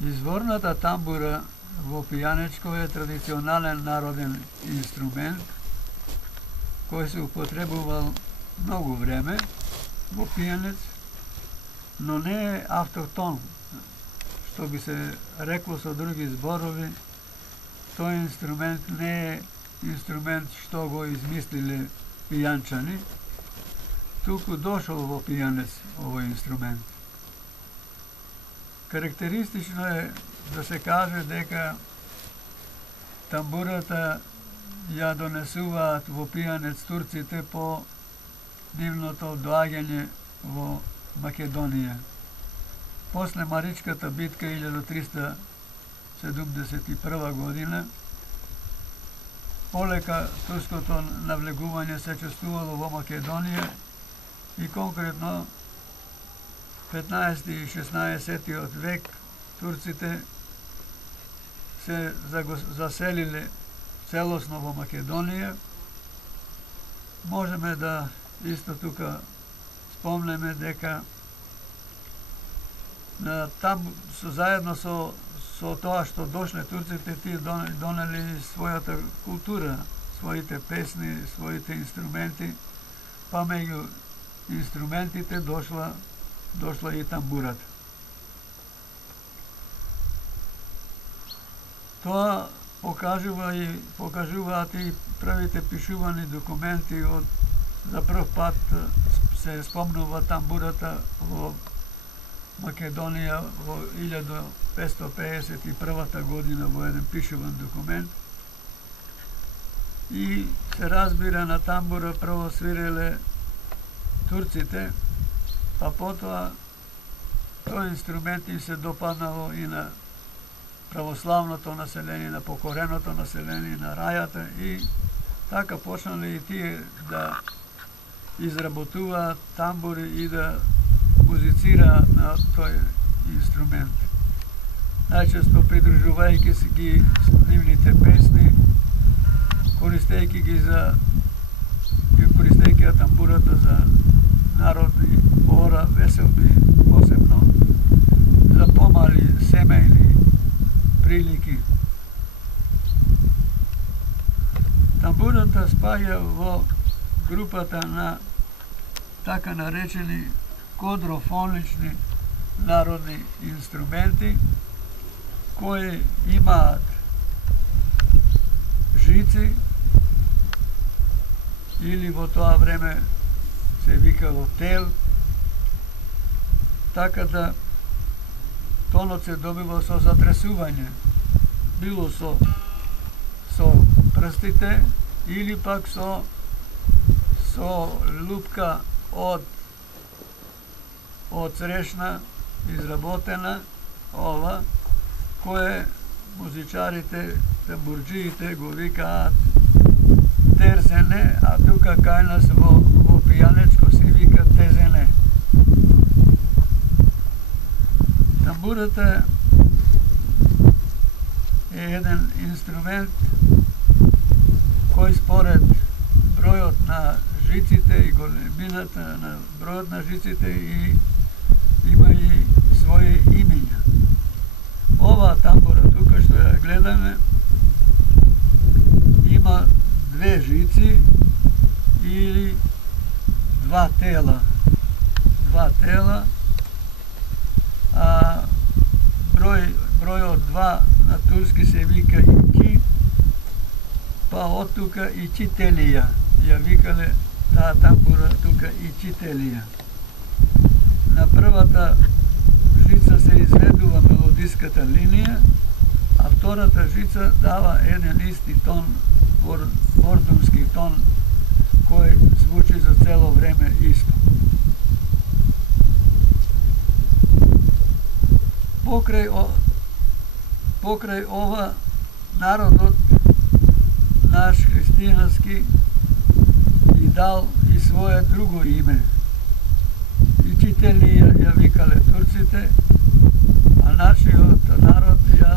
Изворната тамбура во пијанечко е традиционален народен инструмент кој се употребувал многу време во пијанец, но не е автохтон, што би се рекло со други зборови. Тој инструмент не е инструмент што го измислиле пијанчани, туку дошол во пијанец овој инструмент. Карактеристично е да се каже дека тамбурата ја донесуваат во пијанец турците по нивното доаѓање во Македонија. После Маричката битка 1371 година, полека турското навлегување се чувствувало во Македонија и конкретно 15 и 16 век турците се заселиле целосно во Македонија. Можеме да исто тука спомнеме дека заедно со тоа што дошле турците, тие донели својата култура, своите песни, своите инструменти, па меѓу инструментите дошла и тамбурата. Тоа покажуваат и првите пишувани документи за прв пат се спомнува тамбурата во Македонија во 1551 година во еден пишуван документ. И се разбира на тамбура прво свиреле турците, па потоа тој инструмент им се допаднало и на православното население, на покореното население, на рајата, и така почнале и тие да изработуваат тамбури и да музицираат на тој инструмент. Најчесто придружувајќи си ги нивните песни, користејќи тамбурата за народни ора, веселби, посебно за помали семејни прилики. Тамбурата спаѓа во групата на така наречени квадрофонични народни инструменти, кои имаат жици, или во тоа време се викало тел, така да тонот се добива со затресување, било со прстите или пак со лупка од црешна изработена, ова кое музичарите, тамбурџиите го викаат терзене, а тука кај нас во пијанечко се вика тезене. Тамбурата е еден инструмент кој според бројот на жиците и големината на бројот на жиците и има и своји имења. Ова тамбура тука што ја гледаме има две жици или два тела, а бројот 2 на турски се вика ики, па од тука и чителија, ја викале таа тамбура тука и чителија. На првата жица се изведува мелодиската линија, а втората жица дава еден исти тон, бордунски тон, кој звучи за цело време исто. Покрај ова, народот наш христијански и дал и свое друго име. И чителија ја викале турците, а нашиот народ ја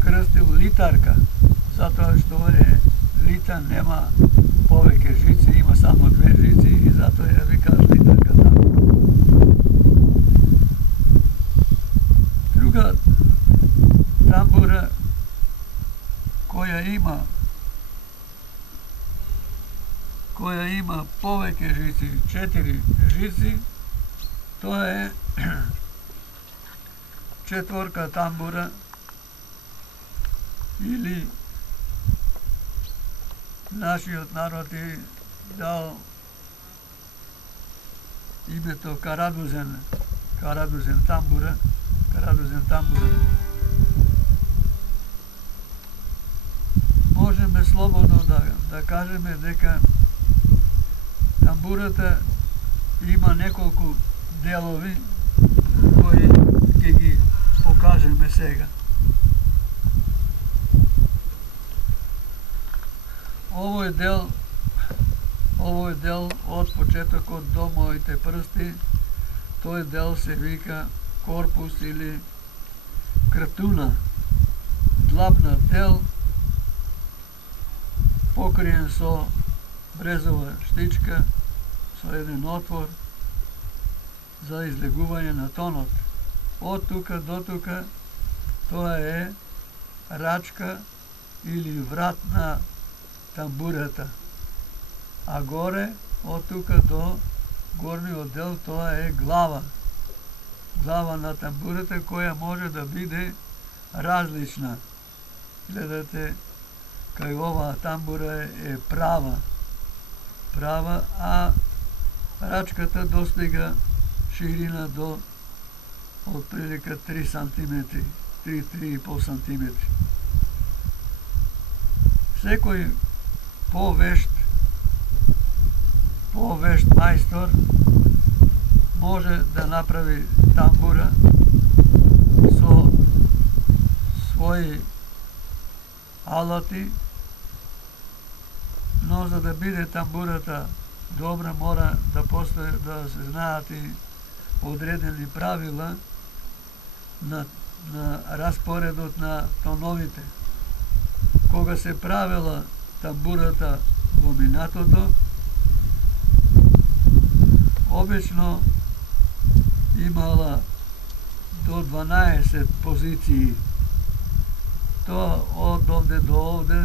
крстил литарка, затоа што е лита, нема повеќе жици, има само две жици и затоа ја викаат литарка. тамбура koja ima повеќе жици, 4 жици, тоа е четворка тамбура или нашиот народ е дал името Карадузен тамбура. Можеме слободно да кажеме дека тамбурата има неколку делови кои ќе ги покажеме сега. Овој дел од почетокот до моите прсти, тој дел се вика корпус или кратуна, длабна дел, покриен со брезова штичка, со еден отвор за излегување на тонот. Од тука до тука тоа е рачка или врат на тамбурата, а горе од тука до горниот дел тоа е глава на тамбурата, која може да биде различна. Гледате, кај оваа тамбура е права, а рачката достига ширина до отприлика 3 сантиметри, 3,5 сантиметри. Секој повешт мајстор може да направи тамбура со своји алати, но за да биде тамбурата добра мора да се знаат и одредени правила на распоредот на тоновите. Кога се правила тамбурата во минатото, обично имала до 12 позиции. Тоа од овде до овде,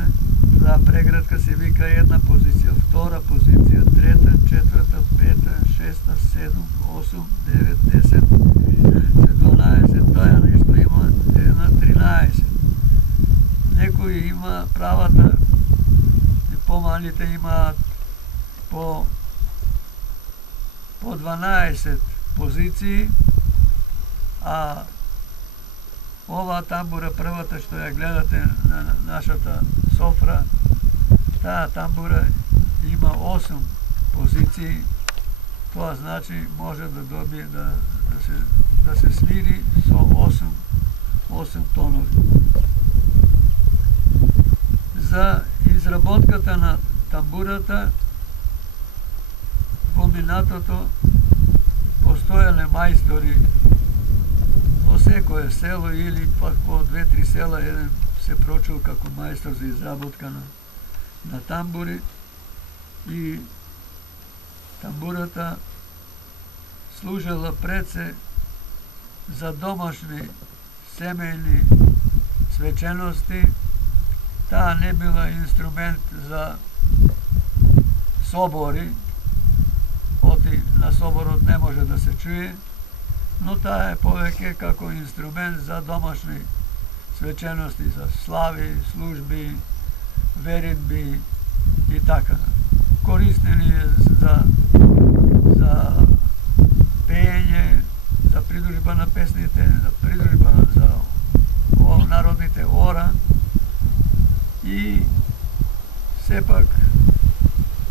за преградка се вика една позиција, втора позиција, трета, четврта, пета, шеста, 7, 8, 9, 10, 12, тоа нешто има една 13. Некои има правата и помалите имаат по 12 позиции, а оваа тамбура, првата што ја гледате на нашата софра, таа тамбура има 8 позиции. Тоа значи може да добие да се свири со 8 тонови. За изработката на тамбурата во минатото постоеле мајстори во секое село или пак во 2-3 села, еден се прочул како мајстор за изработка на тамбури, и тамбурата служела пред се за домашни семејни свечености. Таа не била инструмент за собори, оти на соборот не може да се чуе, но таа е повеќе како инструмент за домашни свечености, за слави, служби, веридби и така. Користени е за пеење, за придружба на песните, за придружба за народните ора, и сепак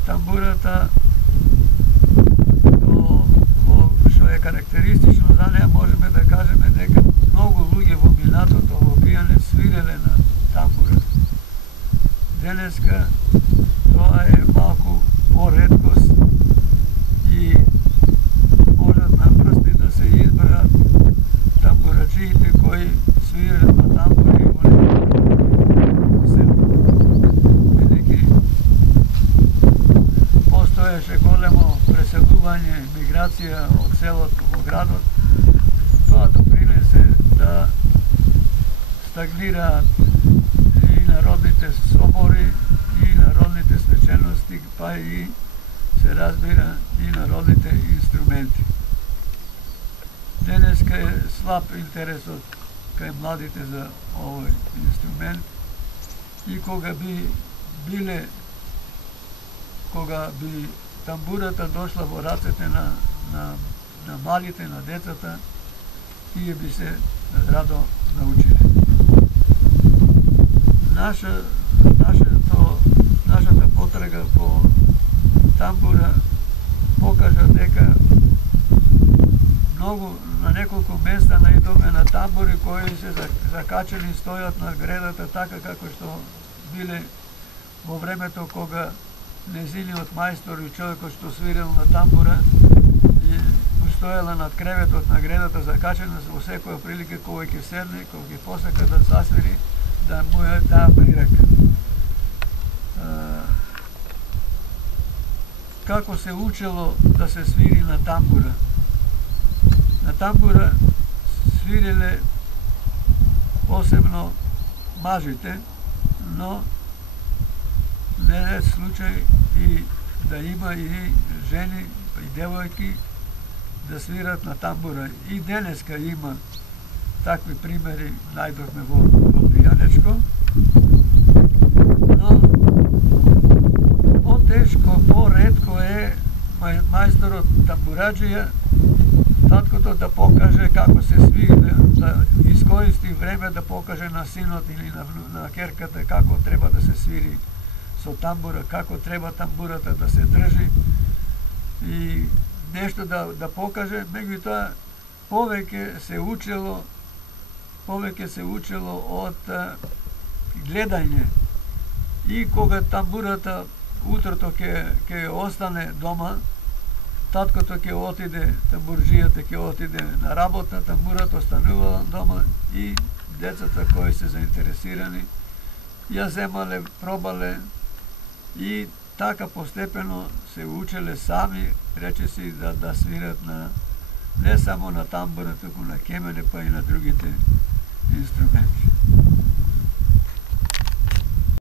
тамбурата, што е карактеристично за неа, можеме да кажеме дека многу луѓе во минатото во пијане свиреле на тамбура. Денеска тоа е малку поредкост и можат на прсти да се изберат тамбураджиите кои свират на тамбури во постоеше големо преселување, миграција од селото во градот. Тоа допринесе да стагнираат и народните собори, и народните свечености, па и се разбира и народните инструменти. Денеска е слаб интересот кај младите за овој инструмент и кога би тамбурата дошла во рацете на малите, на децата, тие би се радо научиле. Нашата потрага по тамбура покажа дека на неколку места наидоме на тамбури кои се закачени, стојат на гредата така како што биле во времето кога незиниот мајстор и човекот што свирел на тамбура и му стоела над креветот на гредата закачена во секоја прилика кога ќе седне, кога ќе посака да засвири, да му е таа прирека. Како се учело да се свири на тамбура? На тамбура свириле посебно мажите, но не е случај и да има и жени и девојки да свират на тамбура. И денеска има такви примери, најдохме во Пијанечко, но по-тешко, по-ретко е мајсторот тамбураджија таткото да покаже како се свири, да искористи време да покаже на синот или на керката како треба да се свири со тамбура, како треба тамбурата да се држи и нешто да покаже. Меѓутоа повеќе се учело од гледање. И кога тамбурата утрото ќе остане дома, таткото ќе отиде, тамбурджијата ќе отиде на работа, тамбурата останувала дома и децата кои се заинтересирани ја земале, пробале и така постепено се учеле сами, речеси, да свират не само на тамбура, туку на кемене, па и на другите инструменти.